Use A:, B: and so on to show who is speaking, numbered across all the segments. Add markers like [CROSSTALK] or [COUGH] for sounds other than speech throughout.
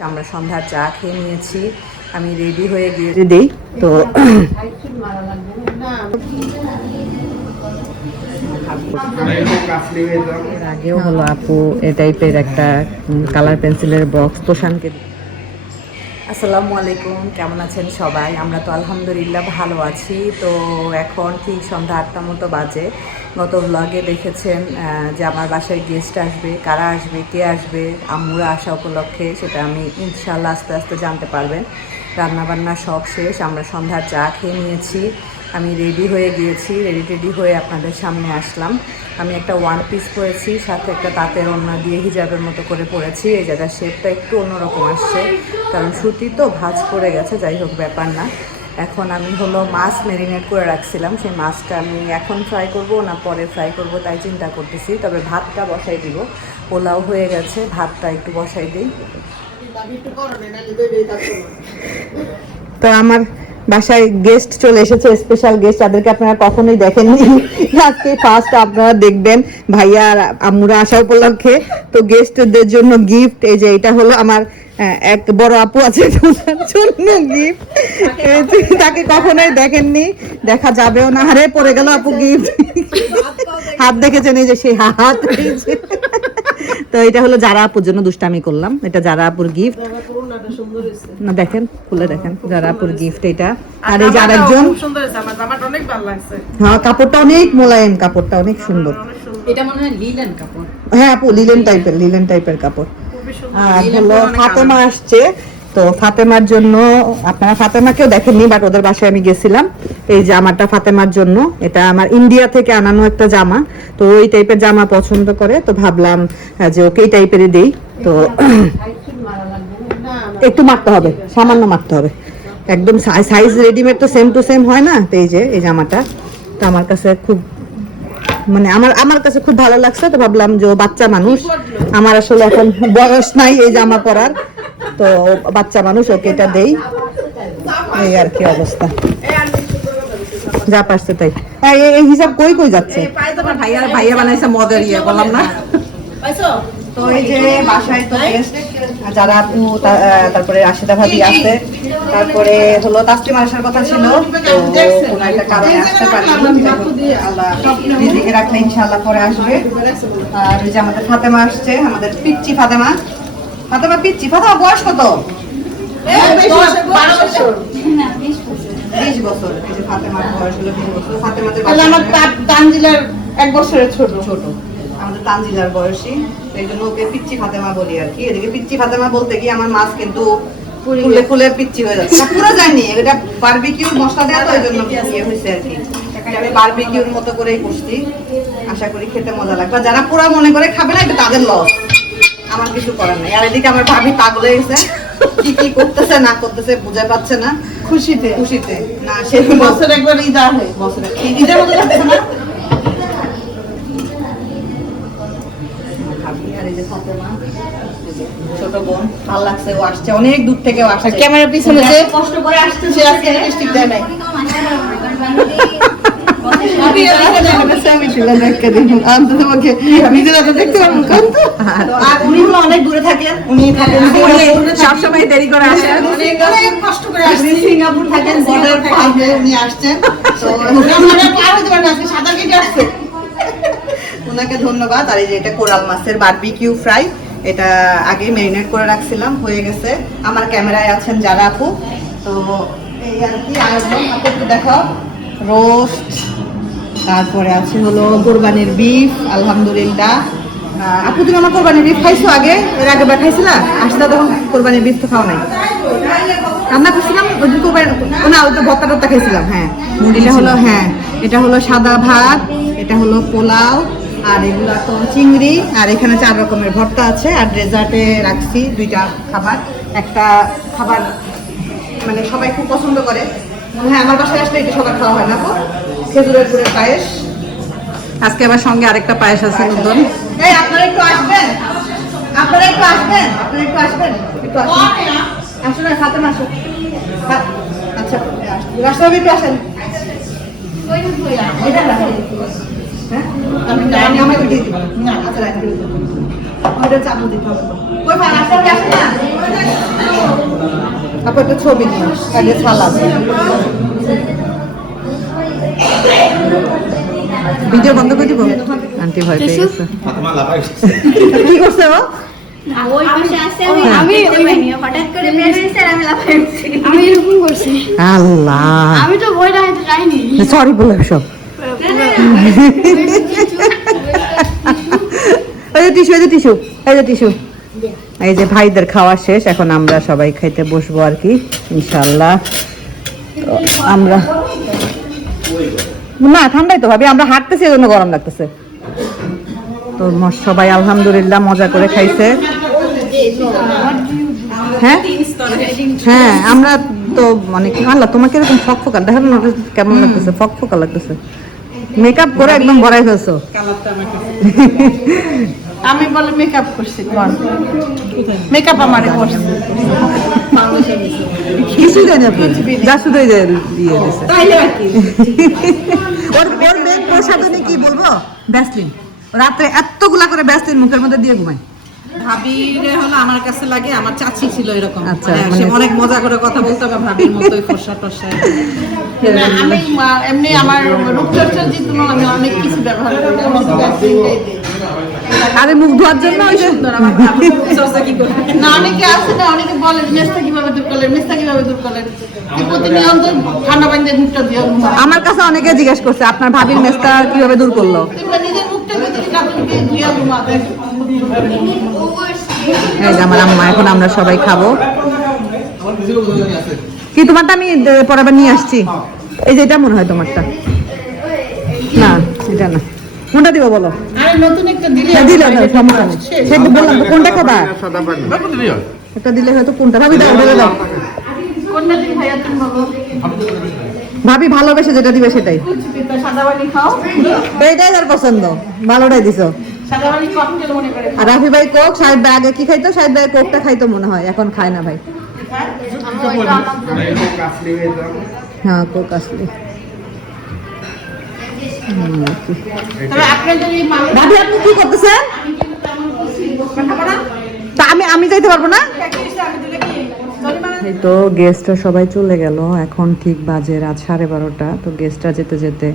A: আমরা সন্ধ্যার চা খেয়ে নিয়েছি। আমি রেডি হয়ে গিয়ে রেডি তো আগেও হলো আপু এ টাইপের একটা কালার পেন্সিলের বক্স তোষানকে দি- আসসালামু আলাইকুম, কেমন আছেন সবাই? আমরা তো আলহামদুলিল্লাহ ভালো আছি। তো এখন ঠিক সন্ধ্যা আটটা মতো বাজে। গত ব্লগে দেখেছেন যে আমার বাসায় গেস্ট আসবে। কারা আসবে? কে আসবে? আমরা আসা উপলক্ষে সেটা আমি ইনশাল্লাহ আস্তে আস্তে জানতে পারবেন। রান্নাবান্না সব শেষ। আমরা সন্ধ্যার চা খেয়ে নিয়েছি। আমি রেডি হয়ে গিয়েছি রেডি টেডি হয়ে আপনাদের সামনে আসলাম। আমি একটা ওয়ান পিস পরেছি সাথে একটা তাঁতের ওড়না দিয়ে হিজাবের মতো করে পরেছি। এই জায়গার শেপটা একটু অন্যরকম আসছে কারণ সুতি তো ভাজ পড়ে গেছে যাই হোক ব্যাপার না। এখন আমি হলো মাছ ম্যারিনেট করে রাখছিলাম সেই মাছটা আমি এখন ফ্রাই করব না পরে ফ্রাই করব তাই চিন্তা করতেছি। তবে ভাতটা বসাই দিব পোলাও হয়ে গেছে ভাতটা একটু বসাই দিই। তো আমার বাসায় গেস্ট চলে এসেছে স্পেশাল গেস্ট তাদেরকে আপনারা কখনোই দেখেননি। আজকে ফার্স্ট আপনারা দেখবেন ভাইয়া আর আমরা আসা উপলক্ষে। তো গেস্টদের জন্য গিফট এই যে এটা হলো আমার এক বড় আপু আছে ওনার জন্য গিফট তাকে কখনোই দেখেননি। দেখা যাবেও না। হারে পড়ে গেল আপু গিফট হাত দেখেছেন এই যে সেই হাত তো এটা হলো যারা আপুর জন্য দুষ্টামি করলাম। এটা যারা আপুর গিফট না দেখেন খুলে দেখেন। যারা আপুর গিফট এটা। আর এই যে আরেকজন।
B: খুব সুন্দর হয়েছে। আমার জামাটা অনেক ভালো লাগছে।
A: হ্যাঁ কাপড়টা অনেক মোলায়েম কাপড়টা অনেক সুন্দর।
C: এটা মনে হয় লিলেন কাপড়।
A: হ্যাঁ আপু লিলেন টাইপের লিলেন টাইপের কাপড়। আর হলো ফাতেমা আসছে। তো ফাতেমার জন্য আপনারা ফাতেমাকেও দেখেননি বাট ওদের বাসায় আমি গেছিলাম। এই জামাটা ফাতেমার জন্য। এটা আমার ইন্ডিয়া থেকে আনানো একটা জামা। তো ওই টাইপের জামা পছন্দ করে। তো ভাবলাম যে ওকে এই টাইপেরই দেই। তো একটু মারতে হবে। সামান্য মারতে হবে। একদম সাইজ রেডিমেড তো সেম টু সেম হয় না? তো এই যে এই জামাটা। তো আমার কাছে খুব মানে আমার আমার কাছে খুব ভালো লাগছে তো ভাবলাম যে ও বাচ্চা মানুষ। আমার আসলে এখন বয়স নাই এই জামা পরার। তো বাচ্চা মানুষ ওকে এটা দেই। এই আর কি অবস্থা। যা পারছে তাই। এই, এই- এই হিসাব কই কই যাচ্ছে?
C: ভাইয়া ভাইয়া বানাইছে মদের ইয়ে বললাম না।
B: পাইছো?
A: তো এই যে বাসায় তো guest, যারা আপু তারপরে রাশিদা ভাবি আছে তারপরে হলো তাসলিমা আসার কথা ছিল তো কোনো একটা কারণে আসতে পারেনি। আল্লাহ রাখলে ইনশাআল্লাহ পরে আসবে। আর ওই যে আমাদের ফাতেমা আসছে আমাদের পিচ্চি ফাতেমা। ফাতেমা পিচ্চি ফাতেমা বয়স কত? বিশ বছর। এই যে ফাতেমার বয়স হলো বিশ বছর। ফাতেমাদের
B: আমার তানজিলার এক বছরের ছোট।
A: ছোট। আমাদের তানজিলার বয়সী। সেই জন্য ওকে পিচ্চি ফাতেমা বলি আর কি। এদিকে পিচ্চি ফাতেমা বলতে গিয়ে আমার মাছ কিন্তু ফুলে ফুলে পিচ্ছি হয়ে যাচ্ছে। পুরো যায়নি এটা মশলা দেওয়া তো এই জন্য ইয়ে হয়েছে আর কি। আমি বারবিকিউর মতো করেই করছি। আশা করি খেতে মজা লাগবে। যারা পুরো মনে করে খাবে না এটা তাদের লস আমার কিছু করার নাই। আর এদিকে আমার ভাবি পাগল হয়ে গেছে। কি কি করতেছে না করতেছে বুঝে পাচ্ছে না।
B: খুশিতে।
A: খুশিতে। না সেগুলো
B: বছর একবার ঈদ আসে
A: বছরে। ঈদের মতো লাগছে না ভাবি আর এই যে ফাতেমা, এই যে ছোট বোন ভালো লাগছে ও আসছে অনেক দূর থেকে আসছে।
B: ক্যামেরার পিছনে যে
D: কষ্ট করে আসতে
B: সে আজকে লিপস্টিক দেয় নাই।
A: অনেক দূরে থাকেন উনি থাকেন
C: সবসময় দেরি করে
B: কষ্ট করে
A: উনি সিঙ্গাপুর থাকেন বর্ডার উনি আসছেন। তো [LAUGHS]
B: সাঁতার কেটে আসছে।
A: ওনাকে ধন্যবাদ। আর এই যে এটা কোরাল মাছের বারবিকিউ ফ্রাই এটা আগে ম্যারিনেট করে রাখছিলাম, হয়ে গেছে। আমার ক্যামেরায় আছেন যারা আপু। তো এই আর কি আয়োজন, আপু একটু দেখাও। রোস্ট তারপরে আছে হলো কোরবানির বিফ আলহামদুলিল্লাহ। আপু, তুমি আমার কোরবানির বিফ খাইছো আগে? এর আগে দেখাইছিলা আসলে তখন কোরবানির বিফ তো খাও নাই। রান্না করছিলাম, ওই দিন কোরবানি না ওইটা ভর্তা টর্তা খেয়েছিলাম হ্যাঁ। এটা হলো হ্যাঁ এটা হলো সাদা ভাত, এটা হলো পোলাও আর এগুলো তো চিংড়ি আর এখানে চার রকমের ভর্তা আছে আর ডেজার্টে রাখছি দুইটা খাবার। একটা খাবার মানে সবাই খুব পছন্দ করে। হ্যাঁ আমার বাসায় আসলে এটা সবার খাওয়া হয় না তো খেজুরের গুড়ের পায়েস।
C: আজকে আবার সঙ্গে আরেকটা পায়েস আছে নতুন
A: এই আপনারা একটু আসবেন? আপনারা একটু আসবেন? আপনারা একটু আসবেন? একটু আসবেন আসুন না খাতেন আসুন। খা- আচ্ছা রাষ্ট্রভাবে একটু আসেন। রাখেন।
B: আমি ডাইনিং আমাকে দিয়ে দিবো। না আচ্ছা রাখি দিবো ওইটা চালু দিতে হবে। ওই ভাই আসলে আসে না তারপর একটা ছবি নিয়ে আগে ছাল আছে
C: ভিডিও বন্ধ করে দিব?
A: আন্টি ভয় পেয়ে গেছে।
C: কি করছে ও?
D: ওই পাশে আছে আমি আমি তো বইটা হয়তো যাইনি
A: সরি বলে সব। এই যে এই যে ভাইদের খাওয়া শেষ, এখন আমরা সবাই খাইতে বসবো আর কি ইনশাল্লাহ আমরা না ঠান্ডাই তো ভাবি, আমরা হাঁটতেছি এই জন্য গরম লাগতেছে। তো সবাই আলহামদুলিল্লাহ মজা করে খাইছে। হ্যাঁ? হ্যাঁ আমরা তো মানে আল্লাহ, তোমাকে এরকম ফক ফোকা দেখেন কেমন লাগতেছে ফক ফোকা লাগতেছে। মেকআপ করে একদম ভরাই ফেলছো।
B: আমি বলে মেকআপ করছি মেকআপ আমার করছি।
A: কিছুই দেন আপনি। যা শুধু দিয়ে
B: কি।
A: ওর ওর মেঘ প্রসাদনে কি বলব? ব্যাসলিন রাতে এতগুলা করে ব্যাসলিন মুখের মধ্যে দিয়ে ঘুমায়।
C: ভাবিরে হলো আমার কাছে লাগে আমার চাচি ছিল এরকম।
A: আচ্ছা,
C: মানে সে
A: মানে-
C: অনেক মজা করে কথা বলতো বা ভাবির মতোই ফর্সা টর্সা।
B: আমি এমনি আমার রূপচর্চার আমি অনেক কিছু ব্যবহার করি।
A: আরে মুখ ধোয়ার জন্য ওই
C: সুন্দর আমার চর্চা কি করে?
B: না অনেকে আছে না অনেকে বলে মেস্তা কীভাবে দূর করলেন মেস্তা কীভাবে দূর করলেন? প্রতিনিয়ত ঠান্ডা পানি দিয়ে মুখটা দিয়ে
A: আমার কাছে অনেকে জিজ্ঞেস করছে আপনার ভাবির মেসটা কীভাবে দূর করল?
B: নিজের মুখটা ধুয়ে ঘুমাতে।
A: আমার আম্মা এখন আমরা সবাই খাব। কি তোমারটা আমি দে- পরে আবার নিয়ে আসছি? এই যে এটা মনে হয় তোমারটা। না এটা না। কোনটা দিব বলো?
B: আরে নতুন একটা দিলে
A: হ্যাঁ, সমস্যা নেই। সেই বললাম কোনটা খাবা? একটা দিলে হয়তো কোনটা? ভাবি দাও বলে দাও। ভাবি ভালোবেসে যেটা দিবে সেটাই। এইটাই তার পছন্দ। ভালোটাই দিছো।
B: মনে
A: আর রাফি ভাই কোক সাহেব ভাই আগে কি খাইতো? সাহেব ভাই কোকটা খাইতো মনে হয় এখন খায় না ভাই। হ্যাঁ কোক আসলে। ভাবি আপনি কি করতেছেন? তা আমি আমি যাইতে পারব না? তো গেস্টরা সবাই চলে গেল। এখন ঠিক বাজে রাত সাড়ে বারোটা। তো গেস্টরা যেতে যেতে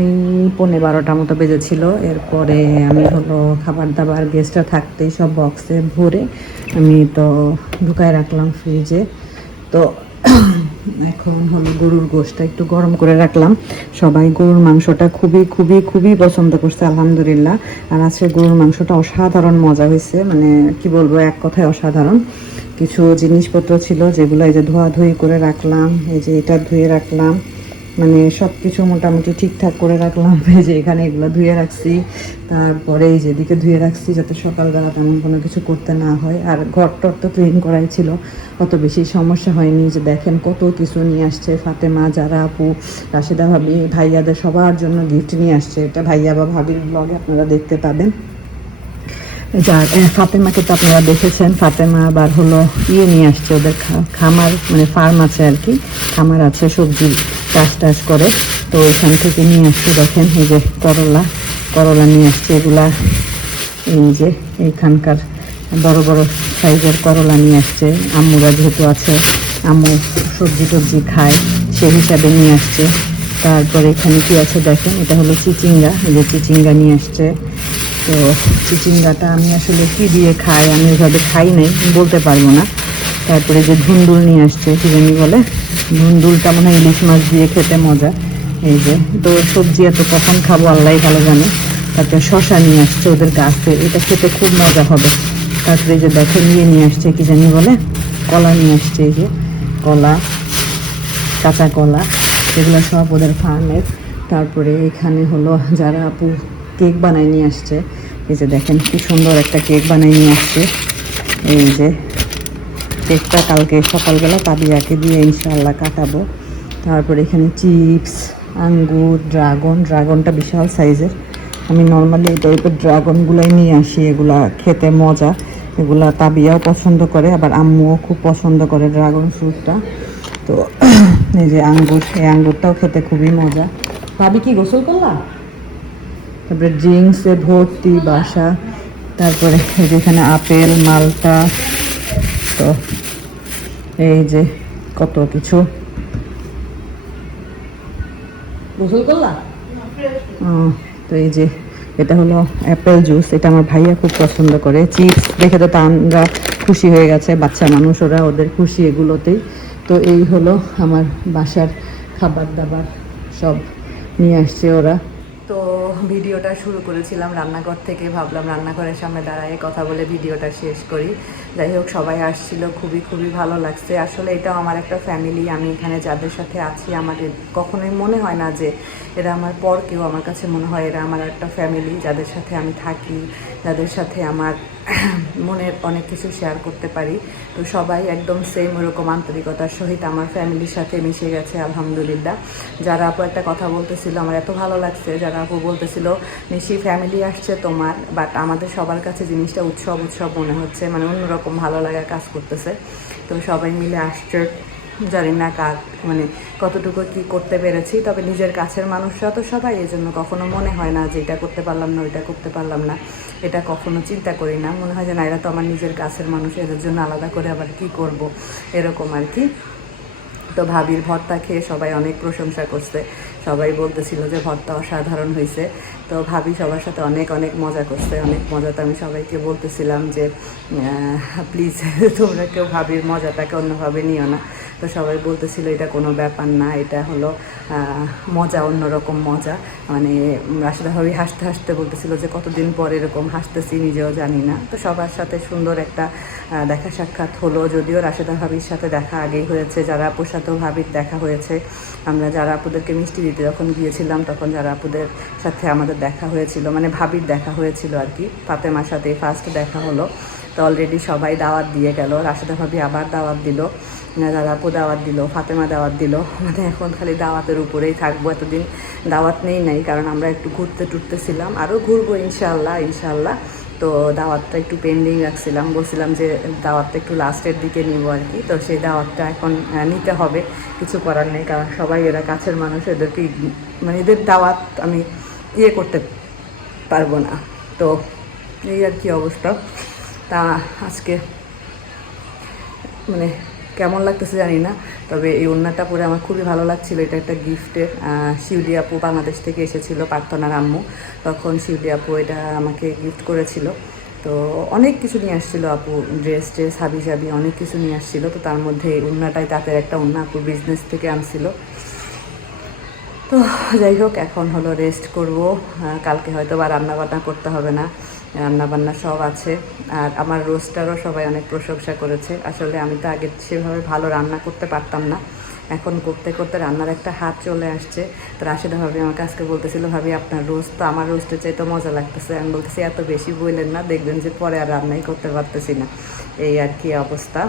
A: এই পৌনে বারোটা মতো বেজেছিল। এরপরে আমি হলো খাবার দাবার গেস্টরা থাকতেই সব বক্সে ভরে আমি তো ঢুকায় রাখলাম ফ্রিজে তো এখন হলো গরুর গোশটা একটু গরম করে রাখলাম। সবাই গরুর মাংসটা খুবই খুবই খুবই পছন্দ করছে, আলহামদুলিল্লাহ। আর আজকে গরুর মাংসটা অসাধারণ মজা হয়েছে। মানে কি বলব, এক কথায় অসাধারণ। কিছু জিনিসপত্র ছিল যেগুলো এই যে ধোয়াধুয়ি করে রাখলাম, এই যে এটা ধুয়ে রাখলাম মানে সব কিছু মোটামুটি ঠিকঠাক করে রাখলাম, [LAUGHS] এই যে এখানে এগুলো ধুয়ে রাখছি, তারপরে এই যেদিকে ধুয়ে রাখছি যাতে সকালবেলা তেমন কোনো কিছু করতে না হয়, আর ঘর টর তো ক্লিন করাই ছিল, অত বেশি সমস্যা হয়নি, যে দেখেন কত কিছু নিয়ে আসছে, ফাতেমা, যারা, আপু, রাশেদা ভাবি, ভাইয়াদের সবার জন্য গিফট নিয়ে আসছে, এটা ভাইয়া বা ভাবির ব্লগে আপনারা দেখতে পাবেন। যার ফাতেমাকে তো আপনারা দেখেছেন, ফাতেমা আবার হলো ইয়ে নিয়ে আসছে ওদের খামার মানে ফার্ম আছে আর কি, খামার আছে, সবজি চাষ টাস করে, তো ওইখান থেকে নিয়ে আসছে, দেখেন এই যে করলা করলা নিয়ে আসছে, এগুলা, এই যে এইখানকার বড় বড় সাইজের করলা নিয়ে আসছে, আম্মুরা যেহেতু আছে, আম্মু সবজি টবজি খায় সেই হিসাবে নিয়ে আসছে, তারপরে এখানে কি আছে দেখেন, এটা হলো চিচিঙ্গা, এই যে চিচিঙ্গা নিয়ে আসছে তো চিচিঙ্গাটা আমি আসলে কি দিয়ে খাই, আমি ওইভাবে খাই নাই, বলতে পারব না। তারপরে যে ধুন্দুল নিয়ে আসছে কি বলে, ধুন্দুলটা মনে হয় ইলিশ মাছ দিয়ে খেতে মজা। এই যে, তো সবজি এত কখন খাব আল্লাহ ভালো জানে। তারপরে শশা নিয়ে আসছে ওদের গাছে, এটা খেতে খুব মজা হবে। তারপরে যে দেখো নিয়ে নিয়ে আসছে কি জানি বলে, কলা নিয়ে আসছে এই যে, কলা, কাঁচা কলা, এগুলো সব ওদের ফার্মের তারপরে এখানে হলো যারা আপু কেক বানায় নিয়ে আসছে এই যে দেখেন কি সুন্দর একটা কেক বানায় নিয়ে আসছে। এই যে কেকটা কালকে সকালবেলা তাবিয়াকে দিয়ে ইনশাল্লাহ কাটাবো। তারপরে এখানে চিপস, আঙ্গুর, ড্রাগন, ড্রাগনটা বিশাল সাইজের। আমি নর্মালি এই টাইপের ড্রাগনগুলাই নিয়ে আসি, এগুলা খেতে মজা। এগুলা তাবিয়াও পছন্দ করে, আবার আম্মুও খুব পছন্দ করে ড্রাগন ফ্রুটটা। তো, এই যে আঙ্গুর, এই আঙ্গুরটাও খেতে খুবই মজা। ভাবি কি গোসল করলা? তারপরে ড্রিঙ্কসে ভর্তি বাসা তারপরে এই যে এখানে আপেল মালটা তো এই যে কত কিছু। গোসল করলা? তো এই যে এটা হলো অ্যাপেল জুস এটা আমার ভাইয়া খুব পছন্দ করে। চিপস দেখে তো তা আমরা খুশি হয়ে গেছে বাচ্চা মানুষ ওরা ওদের খুশি এগুলোতেই। তো এই হলো আমার বাসার খাবার দাবার সব নিয়ে আসছে ওরা। ভিডিওটা শুরু করেছিলাম রান্নাঘর থেকে, ভাবলাম রান্নাঘরের সামনে দাঁড়ায় কথা বলে ভিডিওটা শেষ করি। যাই হোক, সবাই আসছিল, খুবই খুবই ভালো লাগছে। আসলে এটাও আমার একটা ফ্যামিলি আমি এখানে যাদের সাথে আছি আমার কখনোই মনে হয় না যে এরা আমার পর কেউ। আমার কাছে মনে হয় এরা আমার একটা ফ্যামিলি যাদের সাথে আমি থাকি, যাদের সাথে আমার মনের অনেক কিছু শেয়ার করতে পারি। তো সবাই একদম সেম ওরকম আন্তরিকতার সহিত আমার ফ্যামিলির সাথে মিশে গেছে, আলহামদুলিল্লাহ। যারা আপু একটা কথা বলতেছিল, আমার এত ভালো লাগছে। যারা আপু বলতেছিল, নিশি ফ্যামিলি আসছে তোমার বাট আমাদের সবার কাছে জিনিসটা উৎসব উৎসব মনে হচ্ছে। মানে অন্যরকম ভালো লাগা কাজ করতেছে। তো সবাই মিলে আসছে। জানি না কার মানে কতটুকু কি করতে পেরেছি, তবে নিজের কাছের মানুষরা তো সবাই এই জন্য কখনো মনে হয় না যে এটা করতে পারলাম না, ওইটা করতে পারলাম না। এটা কখনো চিন্তা করি না। মনে হয় যে না, এরা তো আমার নিজের কাছের মানুষ, এদের জন্য আলাদা করে আবার কি করব? এরকম আর কি। তো ভাবির ভর্তা খেয়ে সবাই অনেক প্রশংসা করছে। সবাই বলতেছিল যে ভর্তা অসাধারণ হয়েছে তো ভাবি সবার সাথে অনেক অনেক মজা করছে, অনেক মজা তো আমি সবাইকে বলতেছিলাম যে প্লিজ [LAUGHS] তোমরা কেউ ভাবির মজাটাকে অন্যভাবে নিও না। তো সবাই বলতেছিল, এটা কোনো ব্যাপার না, এটা হলো মজা, অন্যরকম মজা। মানে রাশিদা ভাবি হাসতে হাসতে বলতেছিল যে, কতদিন পর এরকম হাসতেছি, নিজেও জানি না। তো সবার সাথে সুন্দর একটা দেখা সাক্ষাৎ হলো। যদিও রাশেদা ভাবির সাথে দেখা আগেই হয়েছে। যারা আপুর সাথেও ভাবির দেখা হয়েছে। আমরা যারা আপুদেরকে মিষ্টি দিতে যখন গিয়েছিলাম, তখন যারা আপুদের সাথে আমাদের দেখা হয়েছিল মানে ভাবির দেখা হয়েছিল আর কি, ফাতেমার সাথে ফার্স্ট দেখা হলো। তো অলরেডি সবাই দাওয়াত দিয়ে গেল, রাশেদা ভাবি আবার দাওয়াত দিল যারা আপু দাওয়াত দিল, ফাতেমা দাওয়াত দিল। মানে এখন খালি দাওয়াতের উপরেই থাকব, এতদিন দাওয়াত নেই নাই, কারণ আমরা একটু ঘুরতে টুরতেছিলাম আরও ঘুরবো ইনশাল্লাহ ইনশাল্লাহ তো দাওয়াতটা একটু পেন্ডিং রাখছিলাম। বলছিলাম যে দাওয়াতটা একটু লাস্টের দিকে নিব আর কি। তো সেই দাওয়াতটা এখন নিতে হবে। কিছু করার নেই, কারণ সবাই এরা কাছের মানুষ এদেরকে মানে এদের দাওয়াত আমি ইয়ে করতে পারব না। তো এই আর কি অবস্থা। তা আজকে মানে কেমন লাগতেছে জানি না, তবে এই ওড়নাটা পরে আমার খুবই ভালো লাগছিল। এটা একটা গিফটের শিউলি আপু বাংলাদেশ থেকে এসেছিল প্রার্থনার আম্মু। তখন শিউলি আপু এটা আমাকে গিফট করেছিল। তো অনেক কিছু নিয়ে আসছিল আপু ড্রেস ট্রেস হাবি সাবি অনেক কিছু নিয়ে আসছিল। তো তার মধ্যে এই ওড়নাটাই তাদের একটা ওড়না, আপু বিজনেস থেকে আনছিল। তো যাই হোক, এখন হলো রেস্ট করব। কালকে হয়তো বা রান্না বান্না করতে হবে না। রান্না বান্না সব আছে। আর আমার রোস্টারও সবাই অনেক প্রশংসা করেছে। আসলে আমি তো আগে সেভাবে ভালো রান্না করতে পারতাম না। এখন করতে করতে রান্নার একটা হাত চলে আসছে। তো রাশেদা ভাবি আমাকে আজকে বলতেছিল, ভাবি, আপনার রোস্ট তো, আমার রোস্টের চাইতে মজা লাগতেছে। আমি বলতেছি, এত বেশি বললেন না, দেখবেন যে পরে আর রান্নাই করতে পারতেছি না। এই আর কি অবস্থা।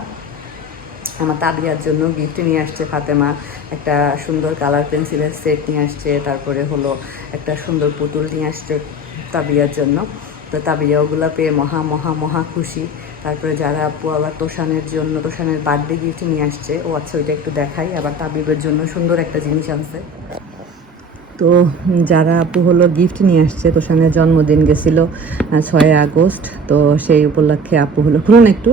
A: আমার তাবিয়ার জন্য গিফট নিয়ে আসছে ফাতেমা। একটা সুন্দর কালার পেন্সিলের সেট নিয়ে আসছে, তারপরে হলো একটা সুন্দর পুতুল নিয়ে আসছে তাবিয়ার জন্য। তো তাবিয়া ওগুলো পেয়ে মহা মহা মহা খুশি। তারপরে যারা আপু আবার তোষানের জন্য, তোষানের বার্থডে গিফট নিয়ে আসছে, ও আচ্ছা ওইটা একটু দেখাই। আবার তাবিবের জন্য সুন্দর একটা জিনিস আনছে। তো যারা আপু হলো গিফট নিয়ে আসছে, তোষানের জন্মদিন গেছিল ছয় আগস্ট, তো সেই উপলক্ষে আপু হলো, খুলুন একটু।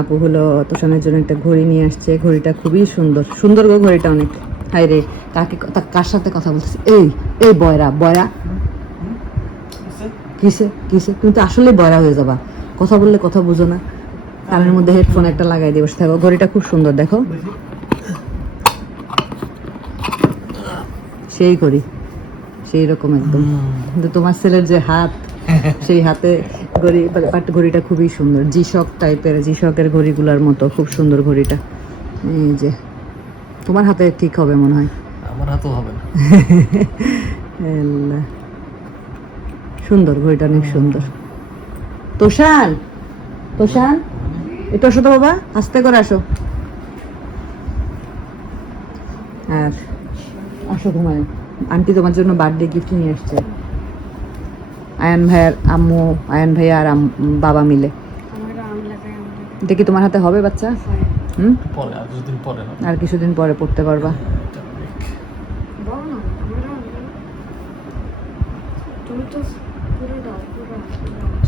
A: আপু হলো তোষানের জন্য একটা ঘড়ি নিয়ে আসছে, ঘড়িটা খুবই সুন্দর। সুন্দর গো ঘড়িটা অনেক। হাই রে তাকে কার সাথে কথা বলতেছি? এই এই বয়রা বয়রা। কিসে? কিসে? তুমি তো আসলে বয়রা হয়ে যাবা। কথা বললে কথা বুঝো না। কানের মধ্যে হেডফোন একটা লাগাই দিয়ে বসে থাকো। ঘড়িটা খুব সুন্দর, দেখো। সেই ঘড়ি। সেই রকম একদম কিন্তু তোমার ছেলের যে হাত [LAUGHS] সেই হাতে ঘড়ি বাট ঘড়িটা খুবই সুন্দর। জিশক টাইপের জিশকের ঘড়িগুলোর মতো খুব সুন্দর ঘড়িটা। এই যে তোমার হাতে ঠিক হবে মনে হয়?
E: আমার হাতেও হবে না। [LAUGHS]
A: সুন্দর ঘড়িটা অনেক সুন্দর। তোষান! তোষান! একটু আসো তো বাবা আস্তে করে আসো। আর আসো ঘুমায়। আন্টি তোমার জন্য বার্থডে গিফট নিয়ে আসছে। আয়ান ভাইয়ার আম্মু আয়ান ভাইয়া আর বাবা মিলে। এটা কি তোমার হাতে হবে বাচ্চা? হুম?
E: পরে আর কিছুদিন পরে হবে।
A: আর কিছুদিন পরে পড়তে পারবা।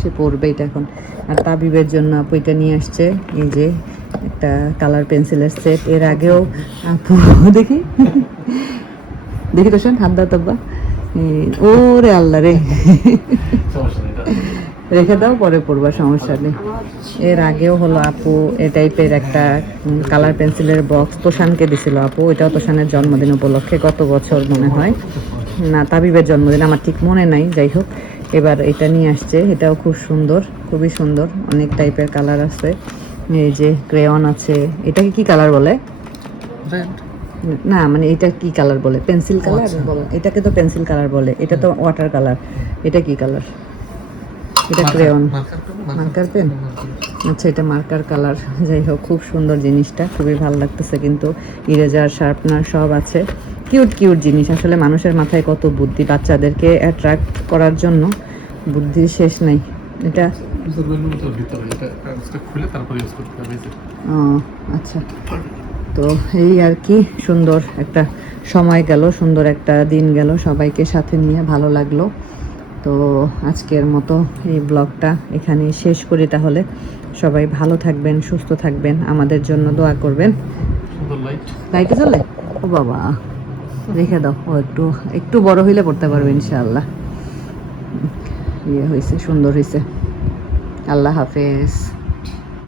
A: সে পড়বে এটা এখন। আর তাবিবের জন্য আপু এটা নিয়ে আসছে। এই যে একটা কালার পেন্সিলের সেট এর আগেও আপু দেখি। দেখি তো শোন হাত দাও তব্বা ও রে আল্লাহ রে। রেখে দাও, পরে পড়বা সমস্যা নেই। এর আগেও হলো আপু এ টাইপের একটা কালার পেন্সিলের বক্স তোষানকে দিছিল আপু। এটাও তোষানের জন্মদিন উপলক্ষে গত বছর মনে হয়? না, তাবিবের জন্মদিন আমার ঠিক মনে নাই, যাই হোক। এবার এটা নিয়ে আসছে, এটাও খুব সুন্দর, খুবই সুন্দর। অনেক টাইপের কালার আছে। এই যে ক্রেয়ন আছে, এটাকে কি কালার বলে? না মানে এটা কি কালার বলে? পেন্সিল কালার বলে। এটাকে তো পেন্সিল কালার বলে। এটা তো ওয়াটার কালার এটা কি কালার এটা ক্রেয়ন মার্কার পেন আচ্ছা এটা মার্কার কালার যাই হোক খুব সুন্দর জিনিসটা। খুবই ভালো লাগতেছে কিন্তু। ইরেজার শার্পনার সব আছে। কিউট কিউট জিনিস। আসলে মানুষের মাথায় কত বুদ্ধি বাচ্চাদেরকে অ্যাট্রাক্ট করার জন্য। বুদ্ধির শেষ নাই। এটা আচ্ছা। তো এই আর কি সুন্দর একটা সময় গেল সুন্দর একটা দিন গেল সবাইকে সাথে নিয়ে ভালো লাগল। তো আজকের মতো এই ব্লগটা এখানে শেষ করি তাহলে। সবাই ভালো থাকবেন সুস্থ থাকবেন আমাদের জন্য দোয়া করবেন।
E: লাইট
A: লাইটে চলে ও বাবা রেখে দাও। ও একটু একটু বড় হইলে পড়তে পারবে ইনশাআল্লাহ। ইয়ে হয়েছে সুন্দর হয়েছে আল্লাহ হাফেজ।